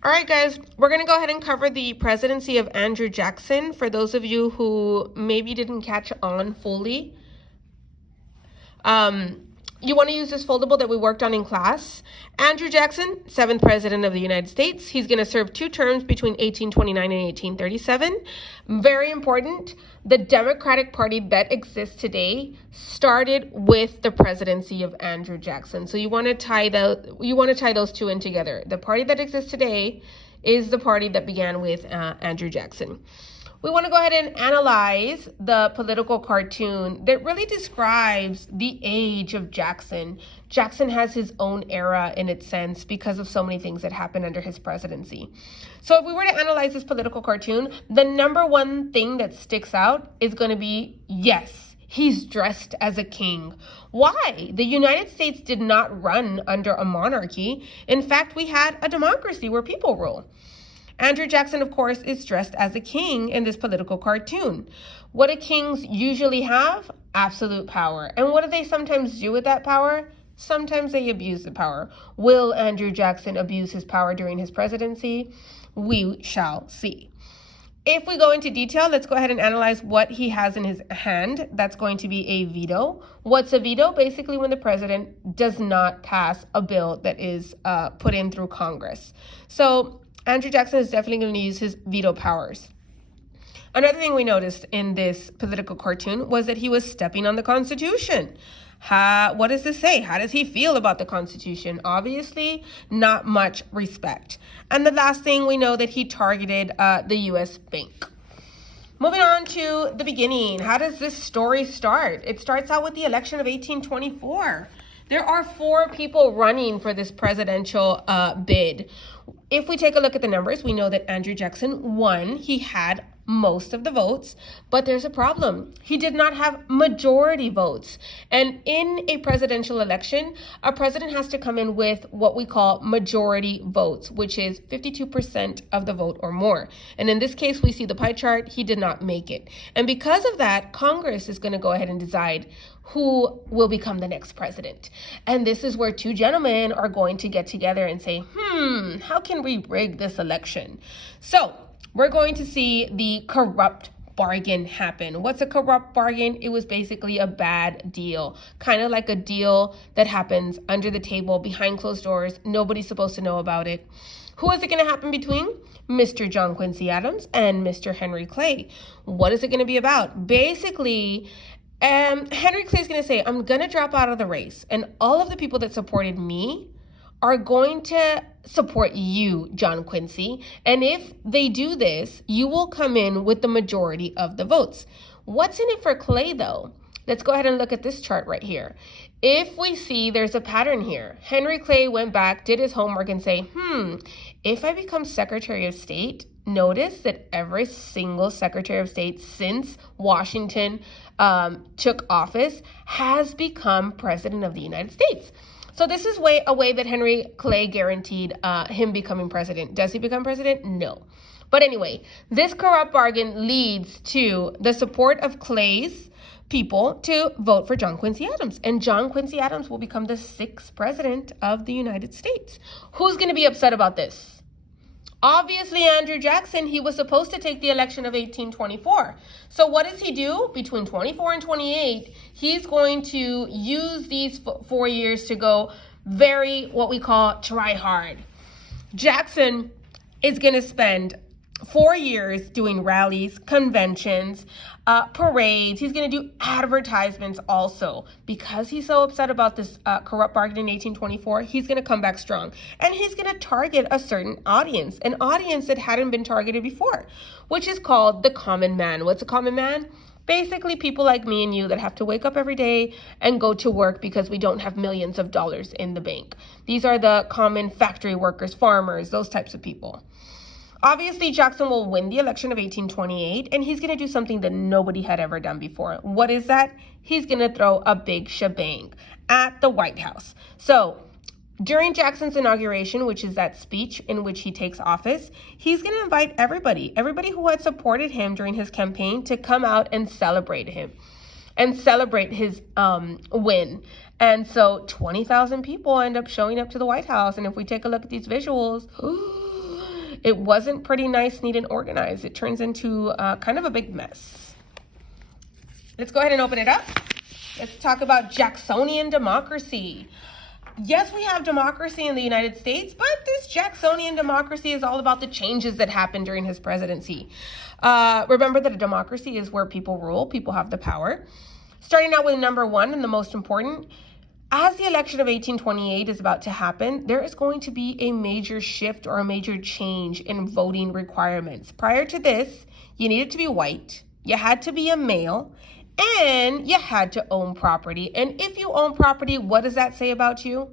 All right, guys, we're going to go ahead and cover the presidency of Andrew Jackson. For those of you who maybe didn't catch on fully, you want to use this foldable that we worked on in class. Andrew Jackson, 7th President of the United States. He's going to serve 2 terms between 1829 and 1837. Very important. The Democratic Party that exists today started with the presidency of Andrew Jackson. So you want to tie those two in together. The party that exists today is the party that began with Andrew Jackson. We want to go ahead and analyze the political cartoon that really describes the age of Jackson. Jackson has his own era in its sense because of so many things that happened under his presidency. So if we were to analyze this political cartoon, the number one thing that sticks out is going to be, yes, he's dressed as a king. Why? The United States did not run under a monarchy. In fact, we had a democracy where people rule. Andrew Jackson, of course, is dressed as a king in this political cartoon. What do kings usually have? Absolute power. And what do they sometimes do with that power? Sometimes they abuse the power. Will Andrew Jackson abuse his power during his presidency? We shall see. If we go into detail, let's go ahead and analyze what he has in his hand. That's going to be a veto. What's a veto? Basically, when the president does not pass a bill that is put in through Congress. So Andrew Jackson is definitely going to use his veto powers. Another thing we noticed in this political cartoon was that he was stepping on the Constitution. What does this say? How does he feel about the Constitution? Obviously, not much respect. And the last thing, we know that he targeted the U.S. Bank. Moving on to the beginning. How does this story start? It starts out with the election of 1824. There are 4 people running for this presidential bid. If we take a look at the numbers, we know that Andrew Jackson won. He had most of the votes, but there's a problem. He did not have majority votes. And in a presidential election, a president has to come in with what we call majority votes, which is 52% of the vote or more. And in this case, we see the pie chart, he did not make it. And because of that, Congress is going to go ahead and decide who will become the next president. And this is where 2 gentlemen are going to get together and say, how can we rig this election? So we're going to see the corrupt bargain happen. What's a corrupt bargain? It was basically a bad deal, kind of like a deal that happens under the table, behind closed doors. Nobody's supposed to know about it. Who is it going to happen between? Mr. John Quincy Adams and Mr. Henry Clay. What is it going to be about? Basically, Henry Clay is going to say, I'm going to drop out of the race, and all of the people that supported me are going to support you, John Quincy. And if they do this, you will come in with the majority of the votes. What's in it for Clay, though? Let's go ahead and look at this chart right here. If we see there's a pattern here, Henry Clay went back, did his homework, and say, if I become Secretary of State, notice that every single Secretary of State since Washington took office has become President of the United States. So this is a way that Henry Clay guaranteed him becoming president. Does he become president? No. But anyway, this corrupt bargain leads to the support of Clay's people to vote for John Quincy Adams. And John Quincy Adams will become the 6th president of the United States. Who's going to be upset about this? Obviously, Andrew Jackson. He was supposed to take the election of 1824. So what does he do? Between 24 and 28, he's going to use these 4 years to go what we call try hard. Jackson is going to spend 4 years doing rallies, conventions, parades. He's going to do advertisements also. Because he's so upset about this corrupt bargain in 1824, he's going to come back strong. And he's going to target a certain audience, an audience that hadn't been targeted before, which is called the common man. What's a common man? Basically, people like me and you that have to wake up every day and go to work because we don't have millions of dollars in the bank. These are the common factory workers, farmers, those types of people. Obviously, Jackson will win the election of 1828, and he's going to do something that nobody had ever done before. What is that? He's going to throw a big shebang at the White House. So during Jackson's inauguration, which is that speech in which he takes office, he's going to invite everybody who had supported him during his campaign to come out and celebrate him and celebrate his win. And so 20,000 people end up showing up to the White House. And if we take a look at these visuals, it wasn't pretty nice, neat, and organized. It turns into kind of a big mess. Let's go ahead and open it up. Let's talk about Jacksonian democracy. Yes, we have democracy in the United States, but this Jacksonian democracy is all about the changes that happened during his presidency. Remember that a democracy is where people rule, people have the power. Starting out with number one and the most important, as the election of 1828 is about to happen, there is going to be a major shift or a major change in voting requirements. Prior to this, you needed to be white, you had to be a male, and you had to own property. And if you own property, what does that say about you?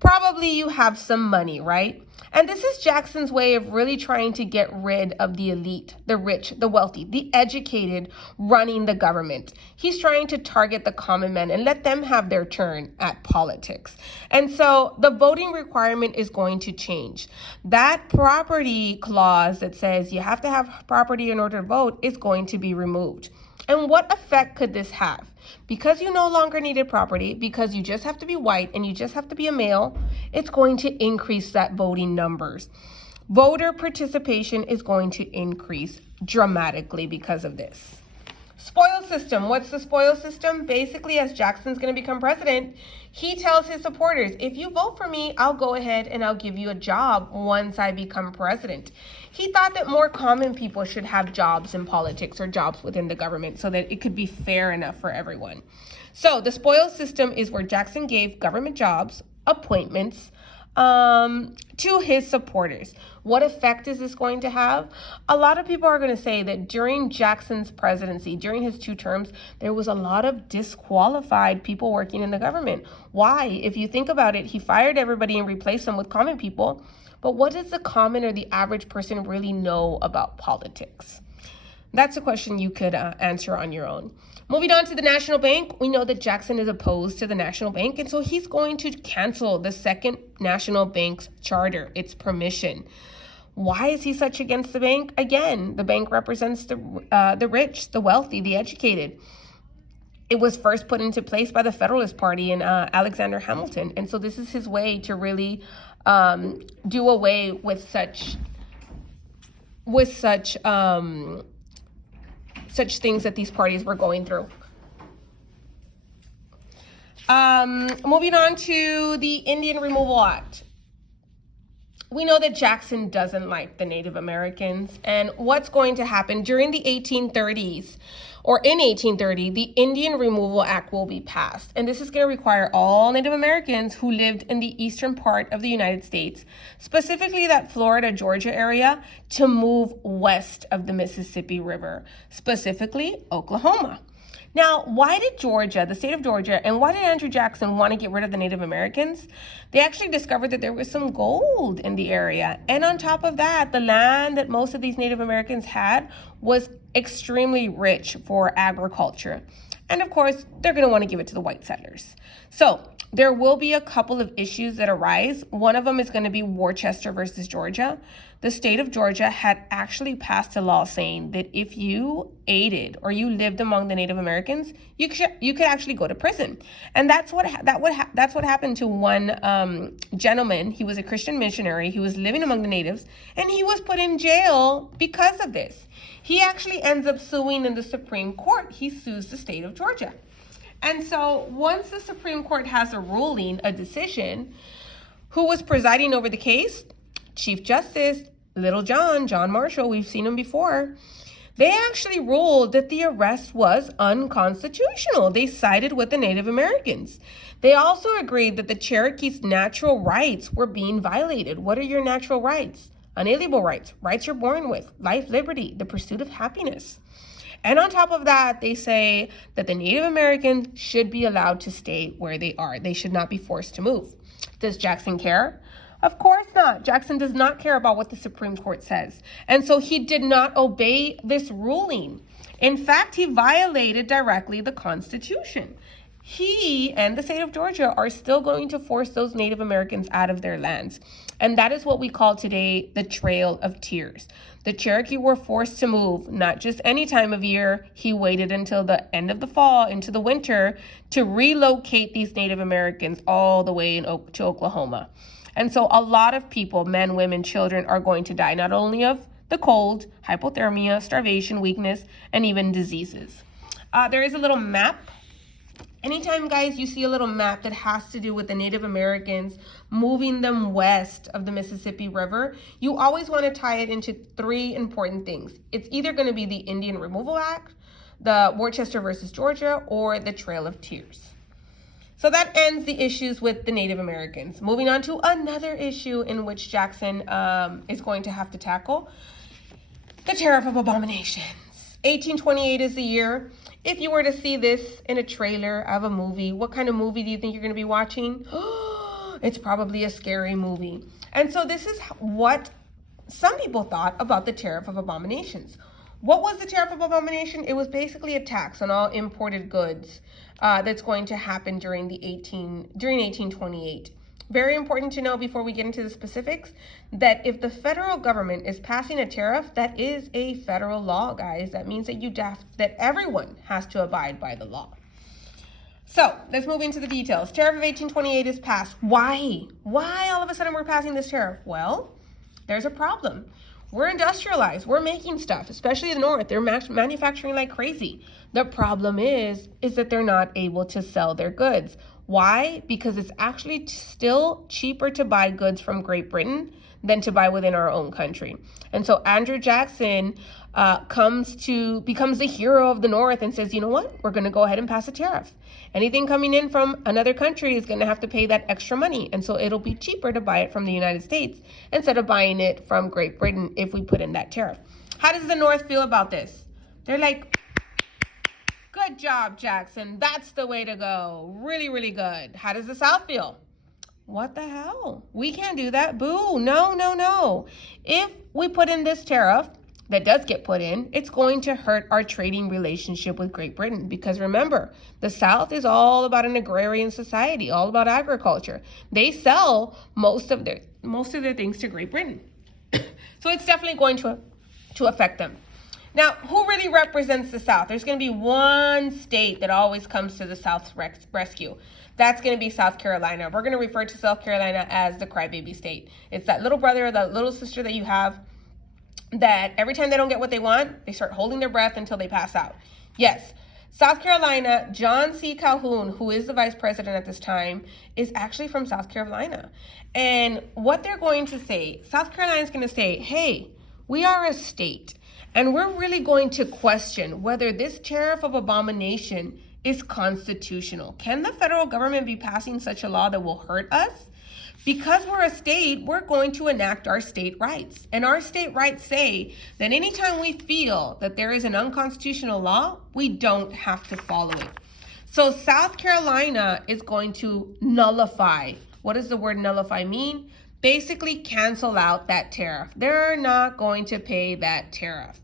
Probably you have some money, right? And this is Jackson's way of really trying to get rid of the elite, the rich, the wealthy, the educated running the government. He's trying to target the common man and let them have their turn at politics. And so the voting requirement is going to change. That property clause that says you have to have property in order to vote is going to be removed. And what effect could this have? Because you no longer needed property, because you just have to be white and you just have to be a male, it's going to increase that voting numbers. Voter participation is going to increase dramatically because of this. Spoil system. What's the spoil system? Basically, as Jackson's going to become president, he tells his supporters, if you vote for me, I'll go ahead and I'll give you a job once I become president. He thought that more common people should have jobs in politics or jobs within the government so that it could be fair enough for everyone. So the spoil system is where Jackson gave government jobs, appointments, to his supporters. What effect is this going to have? A lot of people are going to say that during Jackson's presidency, during his 2 terms, there was a lot of disqualified people working in the government. Why? If you think about it, he fired everybody and replaced them with common people. But what does the common or the average person really know about politics? That's a question you could answer on your own. Moving on to the National Bank, we know that Jackson is opposed to the National Bank, and so he's going to cancel the Second National Bank's charter, its permission. Why is he such against the bank? Again, the bank represents the rich, the wealthy, the educated. It was first put into place by the Federalist Party and Alexander Hamilton, and so this is his way to really do away with such things that these parties were going through. Moving on to the Indian Removal Act. We know that Jackson doesn't like the Native Americans, and what's going to happen during the 1830s, or in 1830, the Indian Removal Act will be passed. And this is going to require all Native Americans who lived in the eastern part of the United States, specifically that Florida, Georgia area, to move west of the Mississippi River, specifically Oklahoma. Now, why did Georgia, the state of Georgia, and why did Andrew Jackson want to get rid of the Native Americans? They actually discovered that there was some gold in the area. And on top of that, the land that most of these Native Americans had was extremely rich for agriculture. And of course, they're going to want to give it to the white settlers. So there will be a couple of issues that arise. One of them is going to be Worcester versus Georgia. The state of Georgia had actually passed a law saying that if you aided or you lived among the Native Americans, you could actually go to prison. And that's what happened to one gentleman. He was a Christian missionary. He was living among the natives, and he was put in jail because of this. He actually ends up suing in the Supreme Court. He sues the state of Georgia. And so once the Supreme Court has a ruling, a decision, who was presiding over the case? Chief Justice Little John Marshall. We've seen him before. They actually ruled that the arrest was unconstitutional. They sided with the Native Americans. They also agreed that the Cherokees' natural rights were being violated. What are your natural rights? Unalienable rights, rights you're born with, life, liberty, the pursuit of happiness. And on top of that, they say that the Native Americans should be allowed to stay where they are. They should not be forced to move. Does Jackson care? Of course not. Jackson does not care about what the Supreme Court says. And so he did not obey this ruling. In fact, he violated directly the Constitution. He and the state of Georgia are still going to force those Native Americans out of their lands. And that is what we call today the Trail of Tears. The Cherokee were forced to move, not just any time of year. He waited until the end of the fall, into the winter, to relocate these Native Americans all the way to Oklahoma. And so a lot of people, men, women, children, are going to die, not only of the cold, hypothermia, starvation, weakness, and even diseases. There is a little map. Anytime, guys, you see a little map that has to do with the Native Americans moving them west of the Mississippi River, you always want to tie it into three important things. It's either going to be the Indian Removal Act, the Worcester versus Georgia, or the Trail of Tears. So that ends the issues with the Native Americans. Moving on to another issue in which Jackson is going to have to tackle, the Tariff of Abominations. 1828 is the year. If you were to see this in a trailer of a movie, what kind of movie do you think you're going to be watching? It's probably a scary movie. And so this is what some people thought about the Tariff of Abominations. What was the Tariff of Abomination? It was basically a tax on all imported goods that's going to happen during 1828. Very important to know before we get into the specifics that if the federal government is passing a tariff, that is a federal law, guys. That means that everyone has to abide by the law. So let's move into the details. Tariff of 1828 is passed. Why? Why all of a sudden we're passing this tariff? Well, there's a problem. We're industrialized. We're making stuff, especially the North. They're manufacturing like crazy. The problem is that they're not able to sell their goods. Why? Because it's actually still cheaper to buy goods from Great Britain than to buy within our own country. And so Andrew Jackson becomes the hero of the North and says, you know what? We're going to go ahead and pass a tariff. Anything coming in from another country is going to have to pay that extra money. And so it'll be cheaper to buy it from the United States instead of buying it from Great Britain if we put in that tariff. How does the North feel about this? They're like, good job, Jackson. That's the way to go. Really, really good. How does the South feel? What the hell? We can't do that. Boo. No, no, no. If we put in this tariff that does get put in, it's going to hurt our trading relationship with Great Britain. Because remember, the South is all about an agrarian society, all about agriculture. They sell most of their things to Great Britain. So it's definitely going to affect them. Now, who really represents the South? There's going to be one state that always comes to the South's rescue. That's going to be South Carolina. We're going to refer to South Carolina as the crybaby state. It's that little brother or that little sister that you have that every time they don't get what they want, they start holding their breath until they pass out. Yes, South Carolina, John C. Calhoun, who is the vice president at this time, is actually from South Carolina. And what they're going to say, South Carolina is going to say, hey, we are a state. And we're really going to question whether this tariff of abomination is constitutional. Can the federal government be passing such a law that will hurt us? Because we're a state, we're going to enact our state rights. And our state rights say that anytime we feel that there is an unconstitutional law, we don't have to follow it. So South Carolina is going to nullify. What does the word nullify mean? Basically cancel out that tariff. They're not going to pay that tariff.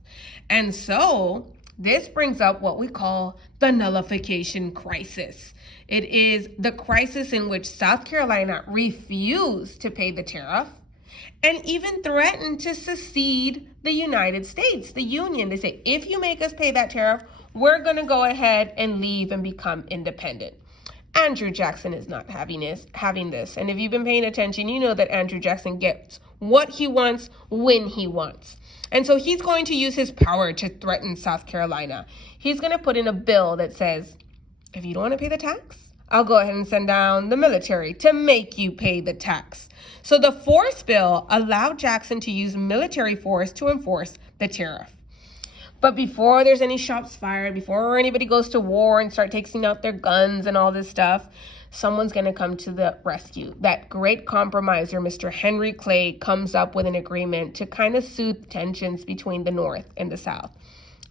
And so this brings up what we call the nullification crisis. It is the crisis in which South Carolina refused to pay the tariff and even threatened to secede the United States, the Union. They say, if you make us pay that tariff, we're going to go ahead and leave and become independent. Andrew Jackson is not having this. And if you've been paying attention, you know that Andrew Jackson gets what he wants when he wants. And so he's going to use his power to threaten South Carolina. He's going to put in a bill that says, if you don't want to pay the tax, I'll go ahead and send down the military to make you pay the tax. So the force bill allowed Jackson to use military force to enforce the tariff. But before there's any shots fired, before anybody goes to war and start taking out their guns and all this stuff, someone's going to come to the rescue. That great compromiser, Mr. Henry Clay, comes up with an agreement to kind of soothe tensions between the North and the South.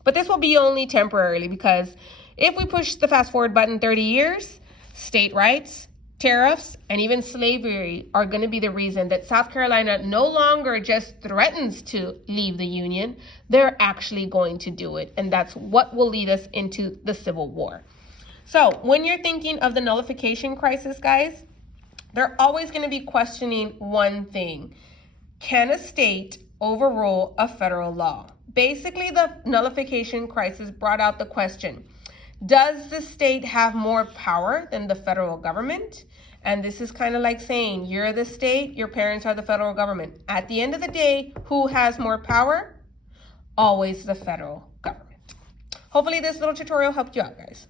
But this will be only temporarily, because if we push the fast forward button 30 years, state rights, tariffs, and even slavery are going to be the reason that South Carolina no longer just threatens to leave the Union. They're actually going to do it. And that's what will lead us into the Civil War. So when you're thinking of the nullification crisis, guys, they're always going to be questioning one thing. Can a state overrule a federal law? Basically, the nullification crisis brought out the question, does the state have more power than the federal government? And this is kind of like saying you're the state, your parents are the federal government. At the end of the day, who has more power? Always the federal government. Hopefully this little tutorial helped you out, guys.